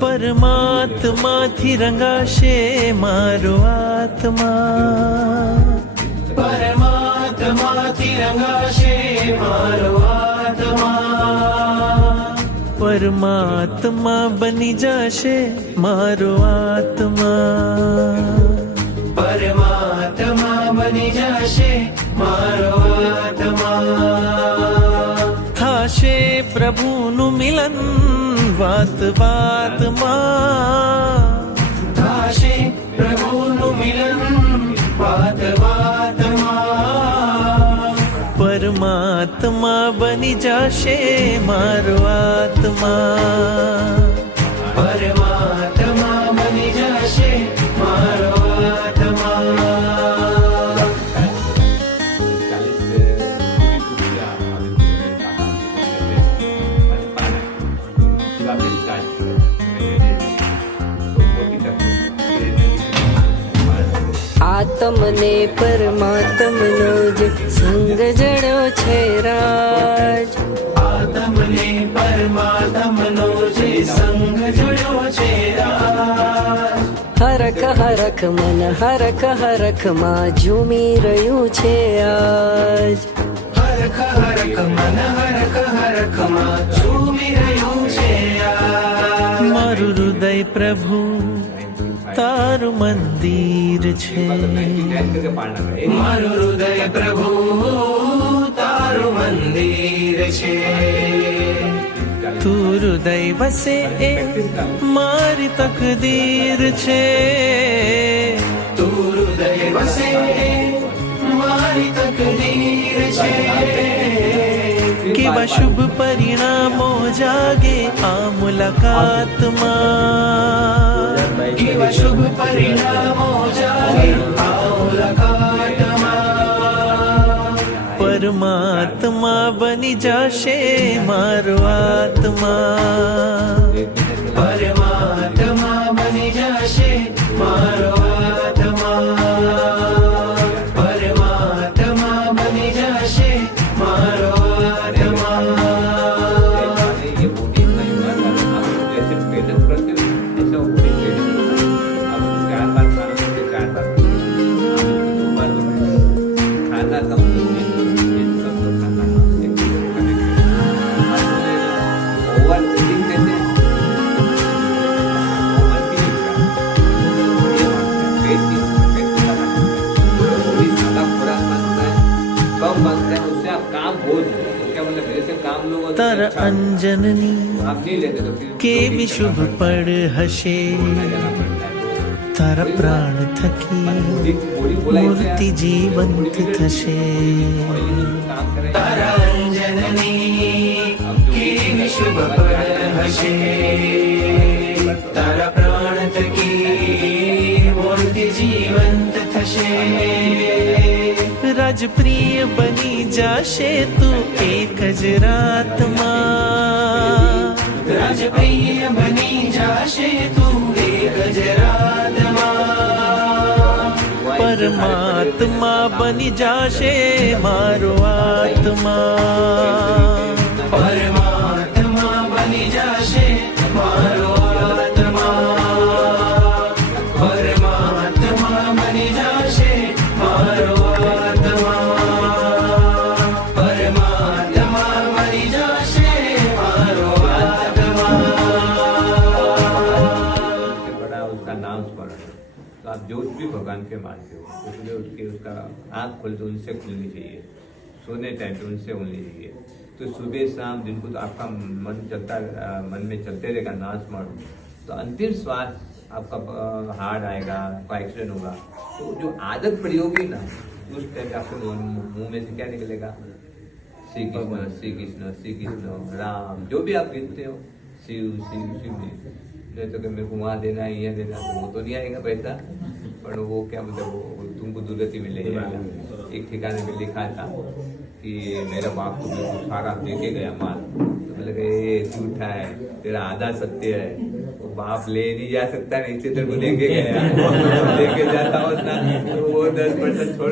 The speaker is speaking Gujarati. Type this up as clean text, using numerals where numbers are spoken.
પરમાત્મા થી રંગાશે મારો આત્મા, પરમાત્મા થી રંગાશે મારો આત્મા, પરમાત્મા બની જશે મારો આત્મા, પરમાત્મા બની જશે મારો આત્મા. થાશે પ્રભુનું મિલન વાત વાતમાં, થાશે પ્રભુનું મિલન વાત વાતમાં, પરમાત્મા બની જશે મારો આત્મા, પરમાત્મા બની જશે મારો આત્મા. આત્મને પરમાત્મનો જ સંગ જડ્યો છે રાજ, આત્મને પરમાત્મનો જે સંગ જડ્યો છે રાજ. હરખ હરખ મન હરખ હરખ માં ઝૂમી રહ્યું છે આજ, હરખ હરખ મન હરખ હરખ માં ઝૂમી રહ્યું છે આજ. મારું હૃદય પ્રભુ તારું મંદિર છે, મારું હૃદય પ્રભુ તારું મંદિર છે. તું હૃદય વસે એ મારી તકદીર છે, તું હૃદય વસે એ મારી તકદીર છે. કેવા શુભ પરિણામો જાગે આ મુલાકાતમાં, કેવા શુભ પરિણામો જાગે આ મુલાકાતમાં. પરમાત્મા બની જશે મારો આત્મા, પરમાત્મા બની જશે મારો આત્મા, પરમાત્મા બની જશે મારો આત્મા. તારા અંજનની કેવી શુભ પડ હશે, તારા પ્રાણ થકી મૂર્તિ જીવંત થશે. તારા અંજનની કેવી શુભ પડ હશે, તારા પ્રાણ થકી મૂર્તિ જીવંત થશે. રાજપ્રિય બની જશે તું એક જ રાતમાં, રાજપ્રિય બની જશે તું એક જ રાતમાં. પરમાત્મા બની જશે મારો આત્મા, પરમાત્મા બની જશે મારો આત્મા, પરમાત્મા બની જશે મારો जो भी भगवान के मानते हो उसमें उसकी उसका आँख खोल तो उनसे खुलनी चाहिए, सोने टाइम पे उनसे होनी चाहिए. तो सुबह शाम दिन को तो आपका मन चलता, मन में चलते रहेगा नाम स्मरण. तो अंतिम श्वास आपका हार्ड आएगा, आपका एक्सीडेंट होगा. तो जो आदत पड़ी होगी ना उस टाइम आपके मुंह में से क्या निकलेगा? श्री कृष्ण श्री कृष्ण श्री कृष्ण राम, जो भी आप गिनते हो शिव शिव शिव. नहीं तो कि मेरे को वहाँ देना है यहाँ देना, तो वो तो नहीं आएगा पैसा, पर वो क्या मतलब वो तुमको दुर्गति मिलेगा. एक ठिकाने में लिखा था कि मेरा बाप तो मेरे को सारा दे के गया माल, तो बोले कि ये झूठा है, तेरा आधा सत्य है. वो बाप ले नहीं जा सकता, नहीं से तेरे को लेके गया लेके जाता हो ना तो वो 10% छोड़